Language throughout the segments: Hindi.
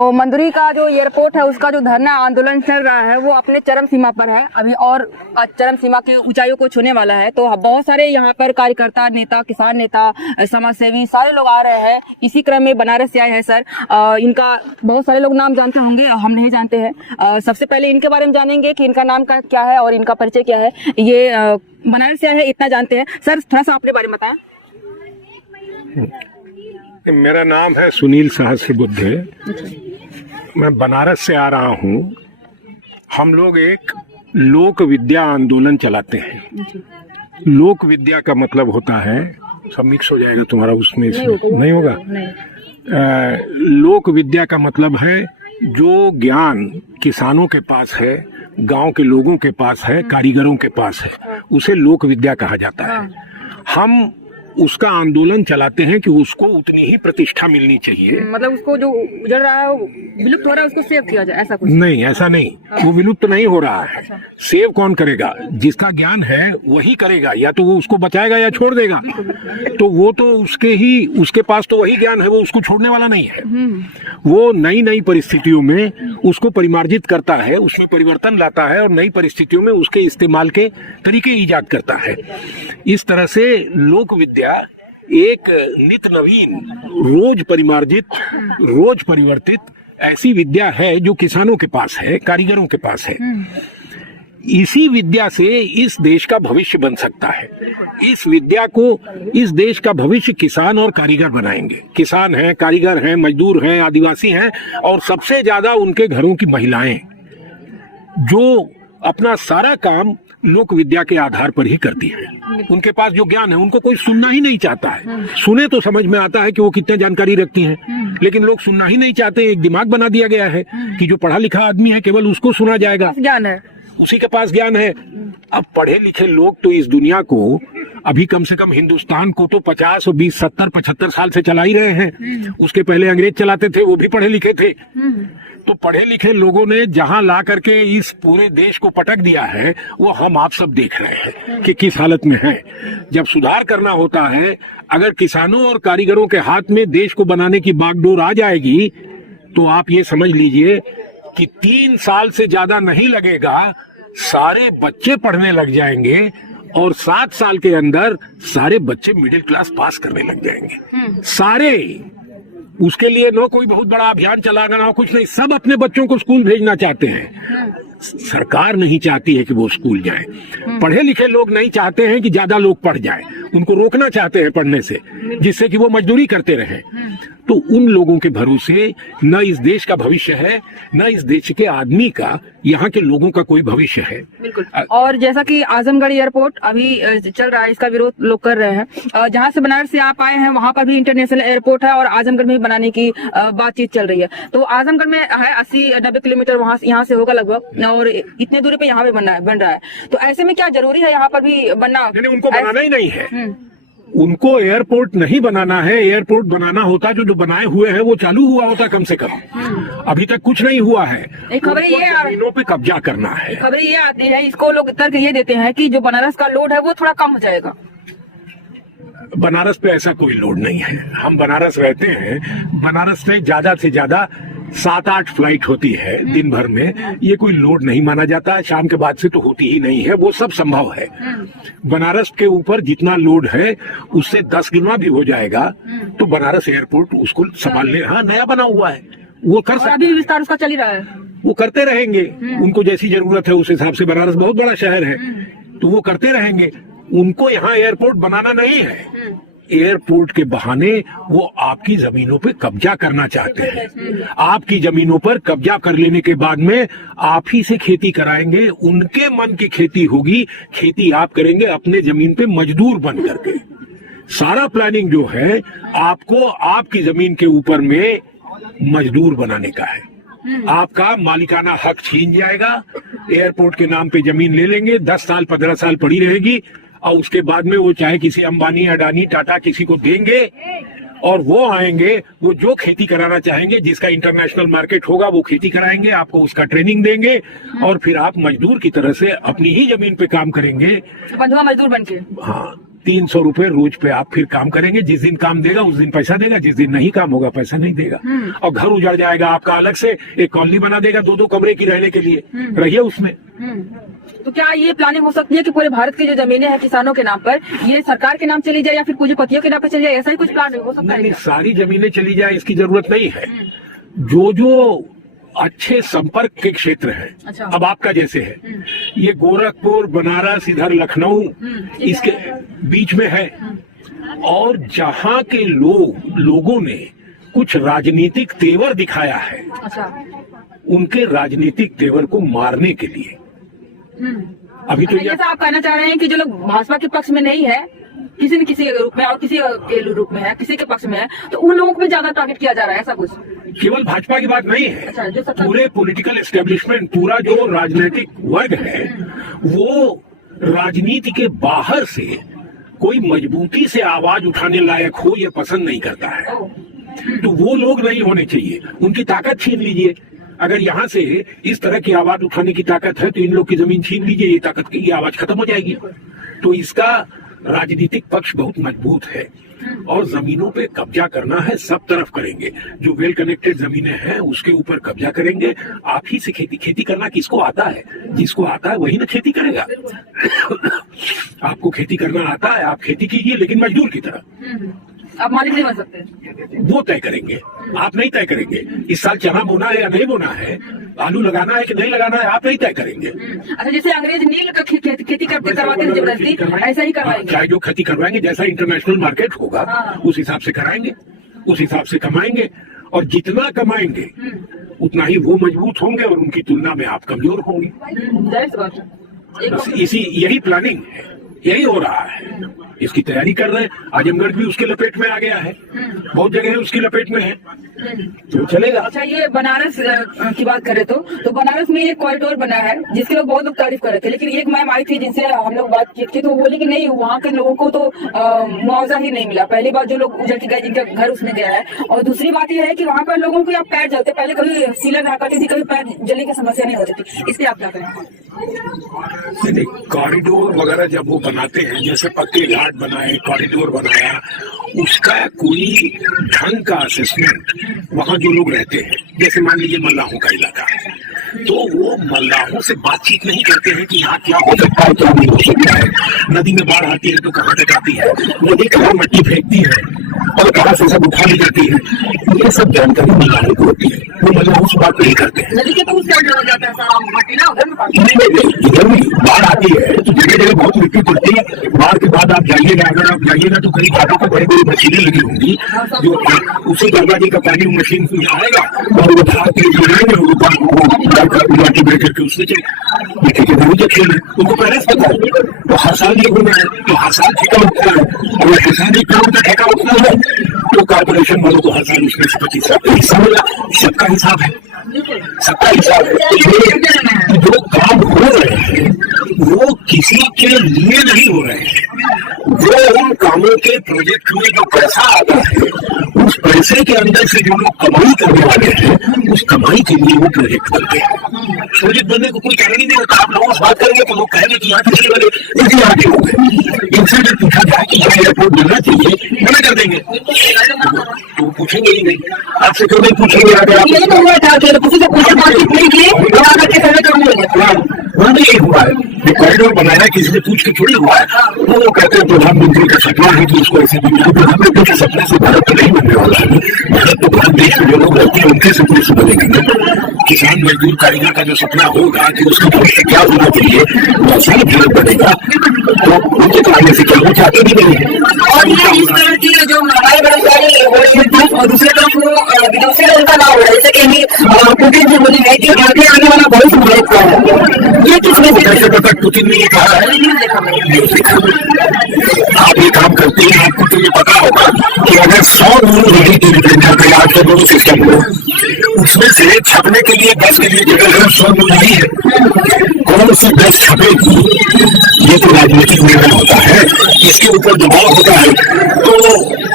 तो मंदुरी का जो एयरपोर्ट है उसका जो धरना आंदोलन चल रहा है वो अपने चरम सीमा पर है अभी और चरम सीमा की ऊंचाइयों को छूने वाला है। तो बहुत सारे यहाँ पर कार्यकर्ता, नेता, किसान नेता, समाजसेवी सारे लोग आ रहे हैं। इसी क्रम में बनारस से आए हैं सर। इनका बहुत सारे लोग नाम जानते होंगे, हम नहीं जानते हैं। सबसे पहले इनके बारे में जानेंगे कि इनका नाम क्या है और इनका परिचय क्या है। ये बनारस से आए हैं, इतना जानते हैं। सर थोड़ा सा अपने बारे में बताएं। मेरा नाम है सुनील सहस्त्रबुद्धे। मैं बनारस से आ रहा हूँ। हम लोग एक लोक विद्या आंदोलन चलाते हैं। लोक विद्या का मतलब होता है, सब मिक्स हो जाएगा तुम्हारा उसमें, नहीं होगा। लोक विद्या का मतलब है जो ज्ञान किसानों के पास है, गांव के लोगों के पास है, कारीगरों के पास है, उसे लोक विद्या कहा जाता है। हम उसका आंदोलन चलाते हैं कि उसको उतनी ही प्रतिष्ठा मिलनी चाहिए। मतलब उसको जो उजड़ रहा है, विलुप्त हो रहा है, उसको सेव किया जाए, ऐसा कुछ नहीं। ऐसा नहीं, वो विलुप्त नहीं हो रहा है। अच्छा। सेव कौन करेगा? जिसका ज्ञान है वही करेगा, या तो वो उसको बचाएगा या छोड़ देगा। तो वो तो उसके पास तो वही ज्ञान है, वो उसको छोड़ने वाला नहीं है। वो नई नई परिस्थितियों में उसको परिमार्जित करता है, उसमें परिवर्तन लाता है और नई परिस्थितियों में उसके इस्तेमाल के तरीके ईजाद करता है। इस तरह से लोक विद्या एक नित नवीन, रोज परिमार्जित, रोज परिवर्तित ऐसी विद्या है जो किसानों के पास है, कारीगरों के पास है। इसी विद्या से इस देश का भविष्य बन सकता है। इस विद्या को, इस देश का भविष्य किसान और कारीगर बनाएंगे। किसान हैं, कारीगर हैं, मजदूर हैं, आदिवासी हैं और सबसे ज्यादा उनके घरों की महिलाएं, जो अपना सारा काम लोक विद्या के आधार पर ही करती है। उनके पास जो ज्ञान है उनको कोई सुनना ही नहीं चाहता है। सुने तो समझ में आता है कि वो कितनी जानकारी रखती हैं, लेकिन लोग सुनना ही नहीं चाहते। एक दिमाग बना दिया गया है कि जो पढ़ा लिखा आदमी है केवल उसको सुना जाएगा, ज्ञान है, उसी के पास ज्ञान है। अब पढ़े लिखे लोग तो इस दुनिया को, अभी कम से कम हिंदुस्तान को तो 50 और 20, 70, 75 साल से चला ही रहे हैं। उसके पहले अंग्रेज चलाते थे, वो भी पढ़े लिखे थे। तो पढ़े लिखे लोगों ने जहां ला करके इस पूरे देश को पटक दिया है, वो हम आप सब देख रहे हैं कि किस हालत में है। जब सुधार करना होता है, अगर किसानों और कारीगरों के हाथ में देश को बनाने की बागडोर आ जाएगी, तो आप ये समझ लीजिए कि 3 साल से ज्यादा नहीं लगेगा, सारे बच्चे पढ़ने लग जाएंगे और 7 साल के अंदर सारे बच्चे मिडिल क्लास पास करने लग जाएंगे। सारे। उसके लिए न कोई बहुत बड़ा अभियान चलाना, ना कुछ नहीं। सब अपने बच्चों को स्कूल भेजना चाहते हैं। सरकार नहीं चाहती है कि वो स्कूल जाए। पढ़े लिखे लोग नहीं चाहते हैं कि ज्यादा लोग पढ़ जाए, उनको रोकना चाहते हैं पढ़ने से, जिससे कि वो मजदूरी करते रहे। तो उन लोगों के भरोसे न इस देश का भविष्य है, न इस देश के आदमी का, यहाँ के लोगों का कोई भविष्य है। बिल्कुल। और जैसा कि आजमगढ़ एयरपोर्ट अभी चल रहा है, इसका विरोध लोग कर रहे हैं। जहाँ से बनारस से आप आए हैं वहाँ पर भी इंटरनेशनल एयरपोर्ट है और आजमगढ़ में बनाने की बातचीत चल रही है। तो आजमगढ़ में है 80-90 किलोमीटर वहाँ यहाँ से होगा लगभग, और इतने दूरी पे यहाँ पे बन रहा है। तो ऐसे में क्या जरूरी है यहाँ पर भी बनना? उनको बनाना ही नहीं है। उनको एयरपोर्ट नहीं बनाना है। एयरपोर्ट बनाना होता, जो बनाए हुए हैं वो चालू हुआ होता कम से कम। अभी तक कुछ नहीं हुआ है। खबरें ये जमीनों पे कब्जा करना है। खबरें ये आती है, इसको लोग तर्क ये देते हैं कि जो बनारस का लोड है वो थोड़ा कम हो जाएगा। बनारस पे ऐसा कोई लोड नहीं है। हम बनारस रहते हैं। बनारस से ज्यादा 7-8 फ्लाइट होती है दिन भर में। ये कोई लोड नहीं माना जाता। शाम के बाद से तो होती ही नहीं है। वो सब संभव है। बनारस के ऊपर जितना लोड है उससे 10 गुना भी हो जाएगा तो बनारस एयरपोर्ट उसको संभाल ले। हाँ, नया बना हुआ है, वो कर सकते। अभी विस्तार उसका चल ही रहा है, वो करते रहेंगे। उनको जैसी जरूरत है उस हिसाब से। बनारस बहुत बड़ा शहर है तो वो करते रहेंगे। उनको यहाँ एयरपोर्ट बनाना नहीं है। एयरपोर्ट के बहाने वो आपकी जमीनों पे कब्जा करना चाहते हैं। आपकी जमीनों पर कब्जा कर लेने के बाद में आप ही से खेती कराएंगे। उनके मन की खेती होगी। खेती आप करेंगे अपने जमीन पे मजदूर बन करके। सारा प्लानिंग जो है आपको आपकी जमीन के ऊपर में मजदूर बनाने का है। आपका मालिकाना हक छीन जाएगा। एयरपोर्ट के नाम पे जमीन ले लेंगे, 10 साल 15 साल पड़ी रहेगी और उसके बाद में वो चाहे किसी अंबानी, अडानी, टाटा किसी को देंगे और वो आएंगे, वो जो खेती कराना चाहेंगे, जिसका इंटरनेशनल मार्केट होगा वो खेती कराएंगे, आपको उसका ट्रेनिंग देंगे और फिर आप मजदूर की तरह से अपनी ही जमीन पे काम करेंगे। बंधुआ मजदूर बनके। हाँ, 300 रुपए रोज पे आप फिर काम करेंगे। जिस दिन काम देगा उस दिन पैसा देगा, जिस दिन नहीं काम होगा पैसा नहीं देगा। और घर उजड़ जाएगा आपका, अलग से एक कॉलोनी बना देगा 2-2 कमरे की रहने के लिए, रहिए उसमें। तो क्या ये प्लानिंग हो सकती है कि पूरे भारत की जो जमीनें हैं किसानों के नाम पर, ये सरकार के नाम चली जाए या फिर पूंजीपतियों के नाम पर चली जाए, ऐसा ही कुछ प्लान हो सकता है? नहीं, सारी जमीनें चली जाए इसकी जरूरत नहीं है। जो अच्छे संपर्क के क्षेत्र है, अच्छा। अब आपका जैसे है, ये गोरखपुर, बनारस, इधर लखनऊ इसके बीच में है। और जहां के लोगों ने कुछ राजनीतिक तेवर दिखाया है, अच्छा, उनके राजनीतिक तेवर को मारने के लिए अभी तो जैसा आप कहना चाह रहे हैं कि जो लोग भाजपा के पक्ष में नहीं है, किसी न किसी के रूप में और किसी के रूप में है, किसी के पक्ष में है, तो उन लोगों को ज्यादा टारगेट किया जा रहा है, ऐसा कुछ? केवल भाजपा की बात नहीं है, अच्छा, जो पूरे पॉलिटिकल एस्टेब्लिशमेंट, पूरा जो राजनीतिक वर्ग है, वो राजनीति के बाहर से कोई मजबूती से आवाज उठाने लायक हो ये पसंद नहीं करता है। तो वो लोग नहीं होने चाहिए, उनकी ताकत छीन लीजिए। अगर यहाँ से इस तरह की आवाज उठाने की ताकत है तो इन लोग की जमीन छीन लीजिए, ये ताकत की आवाज खत्म हो जाएगी। तो इसका राजनीतिक पक्ष बहुत मजबूत है और जमीनों पे कब्जा करना है, सब तरफ करेंगे। जो वेल कनेक्टेड जमीनें हैं उसके ऊपर कब्जा करेंगे। आप ही से खेती करना किसको आता है? जिसको आता है वही ना खेती करेगा। आपको खेती करना आता है, आप खेती कीजिए, लेकिन मजदूर की तरह। आप मालिक नहीं बन सकते, वो तय करेंगे, आप नहीं तय करेंगे। इस साल चना बोना है या नहीं बोना है, आलू लगाना है कि नहीं लगाना है, आप नहीं तय करेंगे। अच्छा, जैसे अंग्रेज नील का खेती करवाते थे जबरदस्ती, ऐसा ही करवाएंगे। चाहे जो खेती करवाएंगे, जैसा इंटरनेशनल मार्केट होगा उस हिसाब से कराएंगे, उस हिसाब से कमाएंगे। और जितना कमाएंगे उतना ही वो मजबूत होंगे और उनकी तुलना में आप कमजोर होंगे। बस यही प्लानिंग है, यही हो रहा है। इसकी तैयारी कर रहे हैं। आजमगढ़ भी उसके लपेट में आ गया है, बहुत जगह उसकी लपेट में है, तो चलेगा। अच्छा, ये बनारस की बात करें तो बनारस में एक कॉरिडोर बना है जिसके लोग बहुत लोग तारीफ कर रहे थे, लेकिन एक मैम आई थी जिनसे हम लोग बात की थी, तो वो बोली कि नहीं, वहाँ के लोगों को तो मुआवजा ही नहीं मिला। पहली बार जो लोग उजड़ के गए, जिनका घर उसमें गया है। और दूसरी बात यह है कि वहाँ पर लोगों को पैर जलते, पहले कभी सीला रहा करती थी, कभी पैर जलने की समस्या नहीं होती थी। इसलिए आप क्या करें? कॉरिडोर वगैरह जब वो बनाते हैं, जैसे पक्के घाट बनाए, कॉरिडोर बनाया, उसका कोई ढंग का असेसमेंट वहां जो लोग रहते हैं, जैसे मान लीजिए मल्लाहों का इलाका है, तो वो मल्लाहों से बातचीत नहीं करते हैं कि यहाँ क्या हो सकता है, क्या नहीं हो सकता है। नदी में बाढ़ आती है तो कहाँ तक आती है, नदी कहाँ मट्टी फेंकती है और कहाँ से सब उठा ली जाती है, ये सब जानकारी मल्लाहों को होती है। वो मल्लाहों से बात नहीं करते हैं। नदी के तो उस साइड हो जाता है मट्टी ना, इधर भी बाढ़ आती है तो जगह जगह बहुत मिट्टी पड़ती है। बाढ़ के बाद आप जाइएगा, अगर आप जाइएगा तो कई घाटों पर बड़ी बड़ी मशीनें लगी होंगी, जो उसी गंगा जी का पानी मशीन में आएगा और वो धार के माटी बैठ करके उसमें मिट्टी के जरूर जब खेल उनको पहले से पता है। तो हर साल ये होना है, तो हर साल ठेका उठना है। अगर हर साल 1 करोड़ का ठेका उठना है तो कारपोरेशन वालों को हर साल उसमें से 25% हिस्सा मिला। सबका हिसाब है, सबका हिसाब है। जो काम हो रहे हैं वो किसी के लिए नहीं हो रहे हैं, वो उन कामों के प्रोजेक्ट में जो पैसा आता है उस पैसे के अंदर से जो लोग कमाई करने वाले हैं उस कमाई के लिए वो प्रोजेक्ट बनते हैं। प्रोजेक्ट बनने को कोई कारण ही नहीं होता। आप लोगों से बात करेंगे तो लोग कहेंगे कि यहाँ किसी वाले इसी आगे हो गए। इनसे जब पूछा जाए कि यहाँ एयरपोर्ट बनना चाहिए, मना कर देंगे, तो पूछेंगे ही नहीं। आपसे क्यों नहीं पूछेंगे? अगर आप यही हुआ है, कॉरिडोर बनाया किसी से पूछ के थोड़ी हुआ है। वो कहते हैं प्रधानमंत्री का सपना है कि उसको ऐसे प्रधानमंत्री के सपने से भारत तो नहीं बनने वाला है। भारत तो भारत देश में जो लोग रहते हैं उनके सपने से बनेगा। किसान मजदूर कारीगर का जो सपना होगा कि उसका भविष्य क्या होना चाहिए, वैसा ही भारत बनेगा। तो उनके तो आने से क्या वो चाहते भी नहीं है। और ये इस तरह की जो महंगाई बेरोजगारी हो रही है और दूसरी तरफ वो विदेशी लोगों का लाभ हो रहा है, जैसे कि पुतिन जी बोली है कि आगे आने वाला भविष्य भारत का है। ये किसने कैसे पता? पुतिन ने ये कहा है, आप ये काम करते हैं, आपको तो ये पता होगा कि अगर 100 न्यूज रेडी आज के दोनों सिस्टम को, उसमें से छपने के लिए 10 के लिए जगह 100 न्यूज नहीं है। कौन सी 10 छपेगी, ये तो राजनीतिक निर्णय होता है, इसके ऊपर दबाव होता है। तो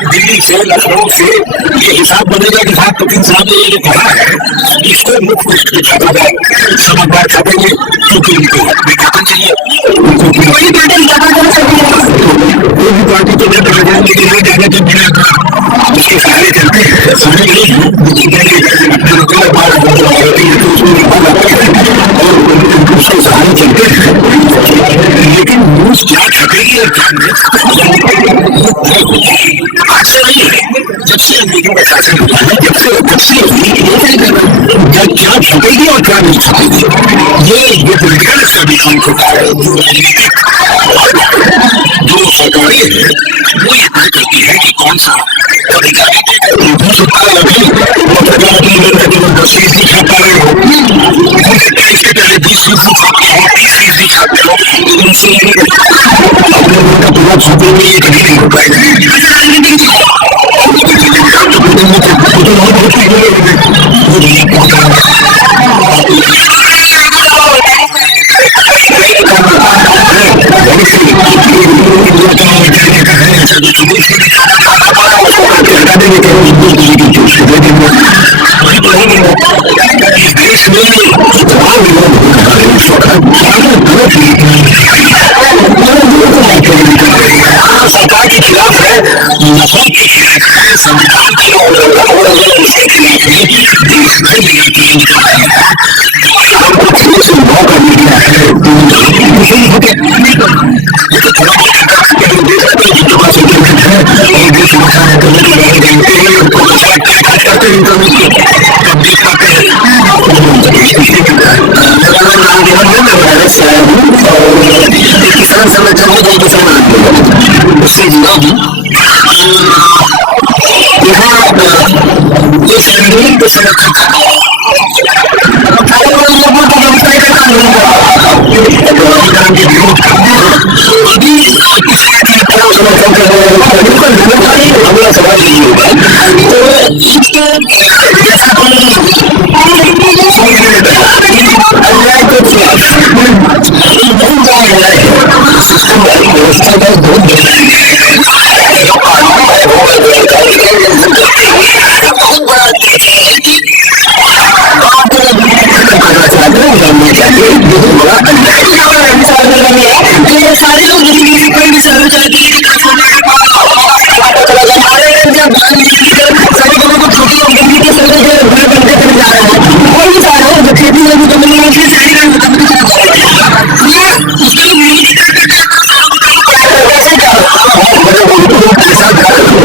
दिल्ली से, लखनऊ से ये हिसाब बनेगा कि साहब पुतिन साहब ने ये कहा है, इसको मुख्य रूप से छापा जाए, समाचार छापेंगे क्योंकि उनको विज्ञापन चाहिए, उनको कोई भी पार्टी को मैं कहा जाए कि नहीं जाने तो बिना उसके सहारे चलते हैं, सारे लोग उसके सहारे चलते हैं। लेकिन न्यूज क्या छपेगी और क्या आज से नहीं है, जब से अमेरिका का शासन हुआ है, जब से क्या छपेगी और क्या नहीं छपेगी, ये पोलिटिकल एस्टेब्लिशमेंट होता है। जो सरकारी है वो ये तय करती है कि कौन सा अधिकारी हो सकता है अभी केवल 10% छापा रहे हो, हो सकता है इसके पहले 20% छापते हो, 30% छापते हो, उनसे अपने लोगों का पूरा छापेंगे, ये कभी नहीं हो पाएगा। इस देश में सरकार के खिलाफ है, नफरत के खिलाफ है, संविधान के देश में मीडिया मौका मीडिया है किसान संगठन में जो किसान आंदोलन उससे जुड़ा हूँ। यहाँ ये संगीत संरक्षण हमला समाज नहीं होगा तो इसके जैसा अन्याय को खिलाफ सिस्टम व्यवस्था का बहुत बदलाया गया है। जो कानून है वो बहुत बड़ा सारे लोग कोई भी सर्वे चलती है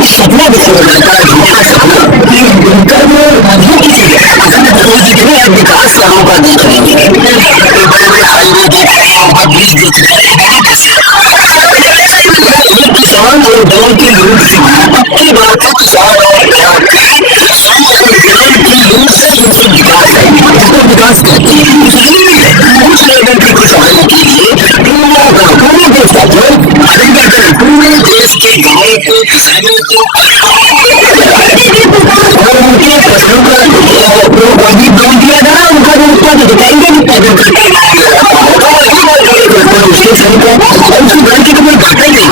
सपना विकास का मौका देख रहे हैं, बड़े बड़े हाईवे देख रहे हैं, ब्रिज देख रहे हैं, किसान और गाँव के लोग से अपनी बात है, किसान और गाँव से विकास है, जिसको विकास कहते हैं। उस लेवल की खुशहाली के लिए पूरे देश का पूरे देश के गाँव को किसानों को और उनके फसलों का दाम दिया जा रहा है, उनका जो उत्पादन बताएंगे उसके सही को और उसकी घर की तो कोई घाटा ही नहीं।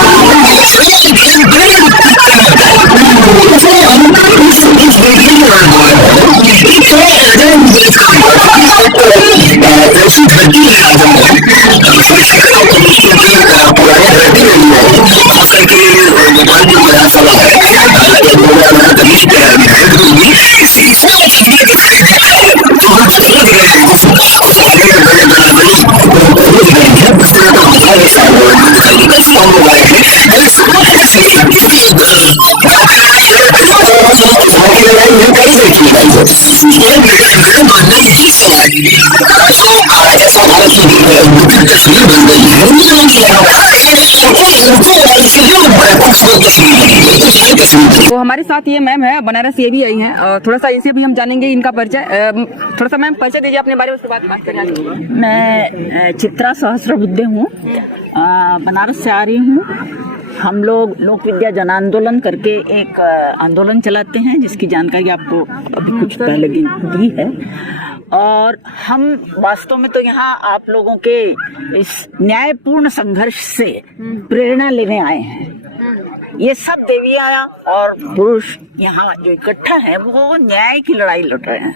ऐसी धरती है पुराने धरती नहीं है, खास करके नेपाल में बड़ा सवाल है तस्वीर बन गई है। तो हमारे साथ ये मैम है, बनारस ये भी आई हैं, थोड़ा सा इनसे भी हम जानेंगे इनका परिचय। थोड़ा सा मैम परिचय दीजिए अपने बारे में, उसके बाद बात करेंगे। मैं चित्रा सहस्रबुद्धे हूँ, बनारस से आ रही हूँ। हम लोग लोक विद्या जन आंदोलन करके एक आंदोलन चलाते हैं, जिसकी जानकारी आपको अभी कुछ पहले दी है। और हम वास्तव में तो यहाँ आप लोगों के इस न्यायपूर्ण संघर्ष से प्रेरणा लेने आए हैं। ये सब देवियाँ और पुरुष यहाँ जो इकट्ठा है वो न्याय की लड़ाई लड़ रहे हैं।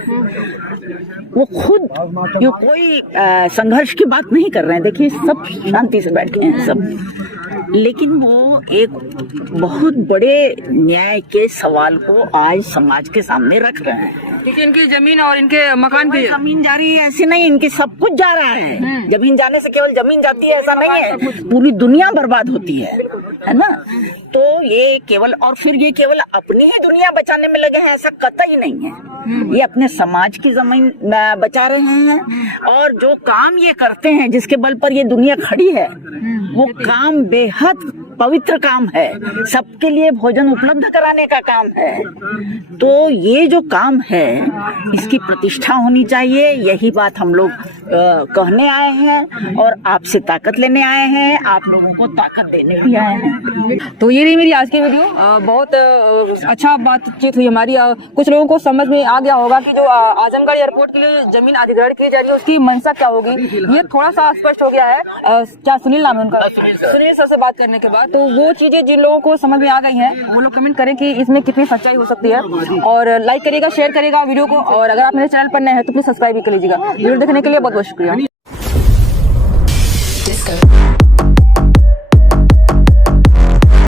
वो खुद ये कोई संघर्ष की बात नहीं कर रहे हैं। देखिए सब शांति से बैठे हैं सब। लेकिन वो एक बहुत बड़े न्याय के सवाल को आज समाज के सामने रख रहे हैं। क्योंकि इनकी जमीन और इनके मकान पे जमीन जा रही है ऐसे नहीं, इनके सब कुछ जा रहा है। जमीन जाने से केवल जमीन जाती है ऐसा नहीं है, पूरी दुनिया बर्बाद होती है ना। तो ये केवल, और फिर ये केवल अपनी ही दुनिया बचाने में लगे हैं ऐसा कतई नहीं है। ये अपने समाज की जमीन बचा रहे हैं, और जो काम ये करते हैं जिसके बल पर ये दुनिया खड़ी है वो काम बेहद पवित्र काम है, सबके लिए भोजन उपलब्ध कराने का काम है। तो ये जो काम है इसकी प्रतिष्ठा होनी चाहिए, यही बात हम लोग कहने आए हैं और आपसे ताकत लेने आए हैं, आप लोगों को ताकत देने भी आए हैं। तो ये रही मेरी आज की वीडियो। बहुत अच्छा बातचीत हुई हमारी। कुछ लोगों को समझ में आ गया होगा कि जो आजमगढ़ एयरपोर्ट के लिए जमीन अधिग्रहण की जा रही है उसकी मंशा क्या होगी, ये थोड़ा सा स्पष्ट हो गया है। क्या सुनील नाम है उनका? सुनील सर से बात करने के बाद तो वो चीजें जिन लोगों को समझ में आ गई हैं वो लोग कमेंट करें कि इसमें कितनी सच्चाई हो सकती है, और लाइक करिएगा, शेयर करिएगा वीडियो को, और अगर आप मेरे चैनल पर नए हैं तो प्लीज सब्सक्राइब भी कर लीजिएगा। वीडियो देखने के लिए बहुत बहुत शुक्रिया।